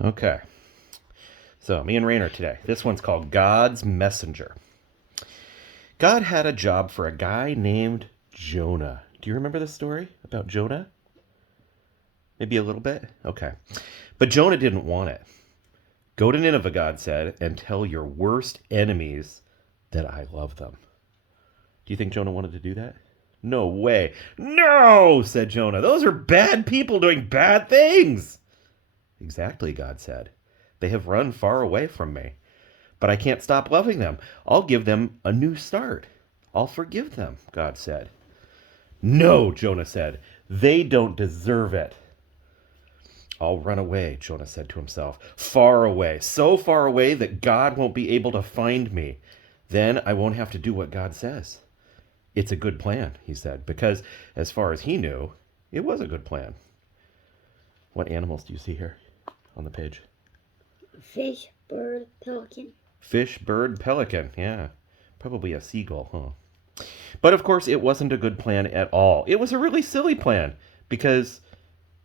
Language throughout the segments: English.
Okay. So, me and Rainer today. This one's called God's Messenger. God had a job for a guy named Jonah. Do you remember the story about Jonah? Maybe a little bit? Okay. But Jonah didn't want it. Go to Nineveh, God said, and tell your worst enemies that I love them. Do you think Jonah wanted to do that? No way. No, said Jonah. Those are bad people doing bad things. Exactly, God said. They have run far away from me. But I can't stop loving them. I'll give them a new start. I'll forgive them, God said. No, Jonah said. They don't deserve it. I'll run away, Jonah said to himself. Far away. So far away that God won't be able to find me. Then I won't have to do what God says. It's a good plan, he said, because as far as he knew, it was a good plan. What animals do you see here on the page? Fish, bird, pelican. Fish, bird, pelican. Yeah, probably a seagull, huh? But of course, it wasn't a good plan at all. It was a really silly plan because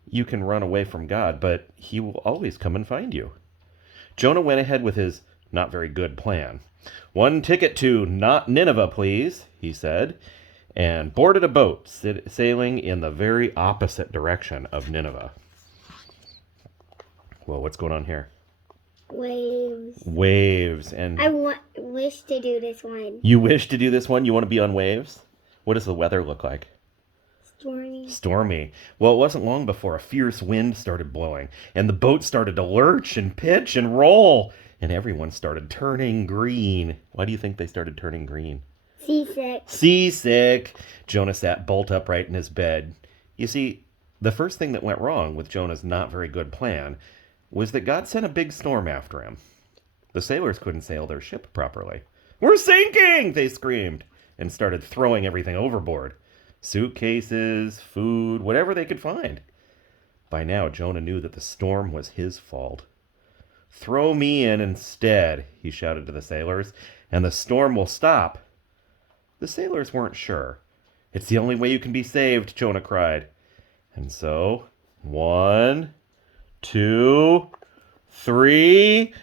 you can run away from God, but he will always come and find you. Jonah went ahead with his not very good plan. One ticket to not Nineveh, please, he said, and boarded a boat sailing in the very opposite direction of Nineveh. Well, what's going on here? Waves. Waves. And wish to do this one. you wish to do this one? You want to be on waves? What does the weather look like? Stormy. Stormy. Well, it wasn't long before a fierce wind started blowing, and the boat started to lurch and pitch and roll, and everyone started turning green. Why do you think they started turning green? Seasick. Seasick. Jonah sat bolt upright in his bed. You see, the first thing that went wrong with Jonah's not very good plan was that God sent a big storm after him. The sailors couldn't sail their ship properly. We're sinking! They screamed and started throwing everything overboard. Suitcases, food, whatever they could find. By now, Jonah knew that the storm was his fault. Throw me in instead, he shouted to the sailors, and the storm will stop. The sailors weren't sure. It's the only way you can be saved, Jonah cried. And so, 1, 2, 3.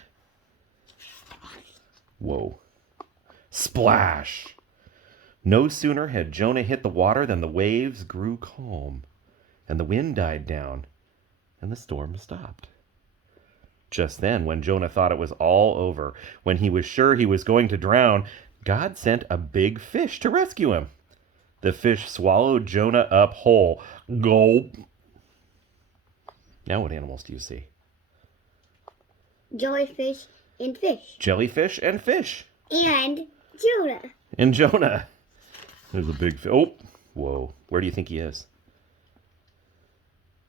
Whoa. Splash! No sooner had Jonah hit the water than the waves grew calm, and the wind died down, and the storm stopped. Just then, when Jonah thought it was all over, when he was sure he was going to drown, God sent a big fish to rescue him. The fish swallowed Jonah up whole. Gulp! Now what animals do you see? Jellyfish and fish. Jellyfish and fish. And Jonah. And Jonah. There's a big fish. Oh, whoa. Where do you think he is?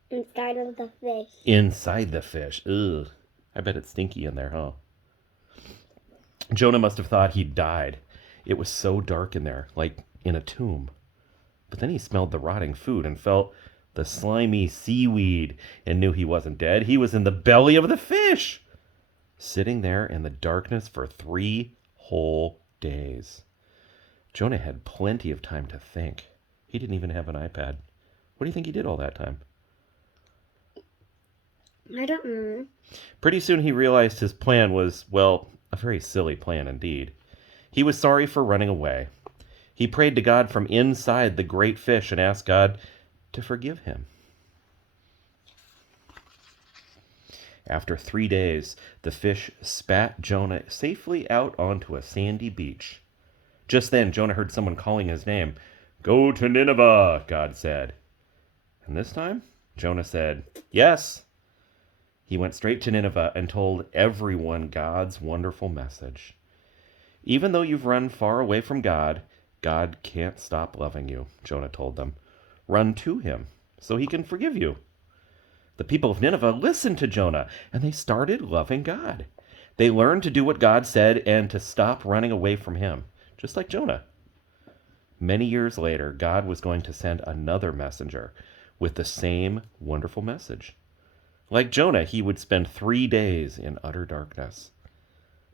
Inside of the fish. Inside the fish. Ugh. I bet it's stinky in there, huh? Jonah must have thought he'd died. It was so dark in there, like in a tomb. But then he smelled the rotting food and felt the slimy seaweed and knew he wasn't dead. He was in the belly of the fish, sitting there in the darkness for 3 whole days. Jonah had plenty of time to think. He didn't even have an iPad. What do you think he did all that time? I don't know. Pretty soon he realized his plan was, well, a very silly plan indeed. He was sorry for running away. He prayed to God from inside the great fish and asked God to forgive him. After 3 days, the fish spat Jonah safely out onto a sandy beach. Just then, Jonah heard someone calling his name. Go to Nineveh, God said. And this time, Jonah said, yes. He went straight to Nineveh and told everyone God's wonderful message. Even though you've run far away from God, God can't stop loving you, Jonah told them. Run to him so he can forgive you. The people of Nineveh listened to Jonah, and they started loving God. They learned to do what God said and to stop running away from him, just like Jonah. Many years later, God was going to send another messenger with the same wonderful message. Like Jonah, he would spend 3 days in utter darkness.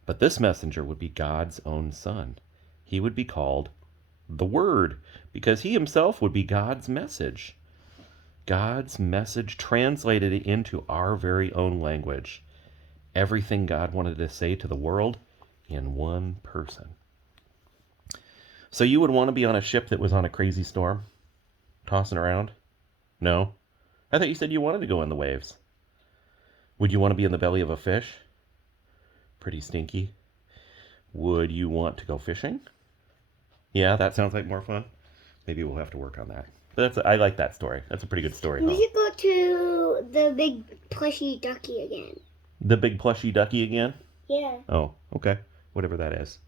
But this messenger would be God's own son. He would be called the Word, because he himself would be God's message. God's message translated into our very own language. everything God wanted to say to the world in one person. So you would want to be on a ship that was on a crazy storm, tossing around? No? I thought you said you wanted to go in the waves. Would you want to be in the belly of a fish? Pretty stinky. Would you want to go fishing? Yeah, that sounds like more fun. Maybe we'll have to work on that. But I like that story. That's a pretty good story, We huh? should go to the big plushy ducky again. The big plushy ducky again? Yeah. Oh, okay. Whatever that is.